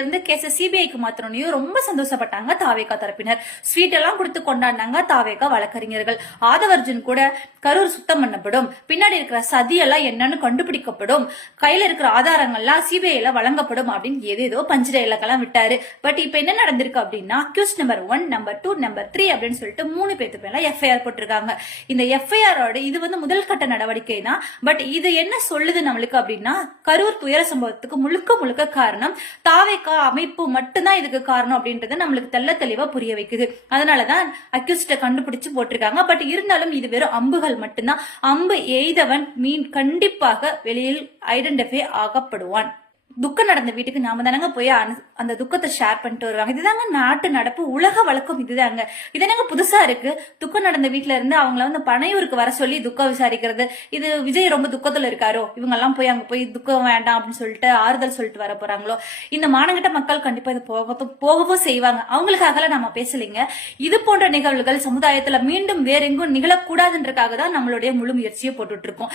இருந்து கேஸ சிபிஐக்கு மாத்திரனையும் ரொம்ப சந்தோஷப்பட்டாங்க தாவேகா தரப்பினர். ஸ்வீட் எல்லாம் கொடுத்து கொண்டாடினாங்க தாவேகா வழக்கறிஞர்கள். ஆதவர்ஜுன் கூட கரூர் சுத்தம் பண்ணப்படும், பின்னாடி இருக்கிற சதி எல்லாம் என்னன்னு கண்டுபிடிக்கப்படும், கையில இருக்கிற ஆதாரங்கள்லாம் சிபிஐல வழங்கப்படும் அப்படின்னு ஏதேதோ பஞ்சரை இலக்கெல்லாம் விட்டாரு. பட் இப்ப என்ன நடந்திருக்கு அப்படின்னா அக்யூஸ் நம்பர் 1, நம்பர் 2, நம்பர் 3 அப்படின்னு சொல்லிட்டு 3 பேருக்கு மேல எஃப்ஐஆர் போட்டிருக்காங்க. இந்த எஃப்ஐஆரோட இது முதல் கட்ட நடவடிக்கை தான். பட் இது என்ன சொல்லுது நம்மளுக்கு அப்படின்னா கரூர் துயர சம்பவத்துக்கு முழுக்க முழுக்க காரணம் தாவேகா அமைப்பு மட்டும்தான் இதுக்கு காரணம் அப்படின்றது நம்மளுக்கு தெல்ல தெளிவா புரிய வைக்குது. அதனாலதான் அக்யூஸ்ட கண்டுபிடிச்சு போட்டிருக்காங்க. பட் இருந்தாலும் இது வெறும் அம்புகள் மட்டும்தான். அம்பு எய்தவன் கண்டிப்பாக வெளியில் ஐடென்டிஃபை ஆகப்படுவான். துக்கம் நடந்த வீட்டுக்கு நாம தானங்க போய் அந்த துக்கத்தை ஷேர் பண்ணிட்டு வருவாங்க. இதுதாங்க நாட்டு நடப்பு, உலக வழக்கம். இதுதாங்க இதனங்க புதுசா இருக்கு. துக்கம் நடந்த வீட்டுல இருந்து அவங்கள பனையூருக்கு வர சொல்லி துக்கம் விசாரிக்கிறது. இது விஜய் ரொம்ப துக்கத்துல இருக்காரோ, இவங்க எல்லாம் போய் அங்க போய் துக்கம் வேண்டாம் அப்படின்னு சொல்லிட்டு ஆறுதல் சொல்லிட்டு வர போறாங்களோ. இந்த மானங்கிட்ட மக்கள் கண்டிப்பா இது போகவும் செய்வாங்க. அவங்களுக்காக நம்ம பேசலைங்க. இது போன்ற நிகழ்வுகள் சமுதாயத்துல மீண்டும் வேற எங்கும் நிகழக்கூடாதுன்றக்காக தான் நம்மளுடைய முழு முயற்சியை போட்டுட்டு இருக்கோம்.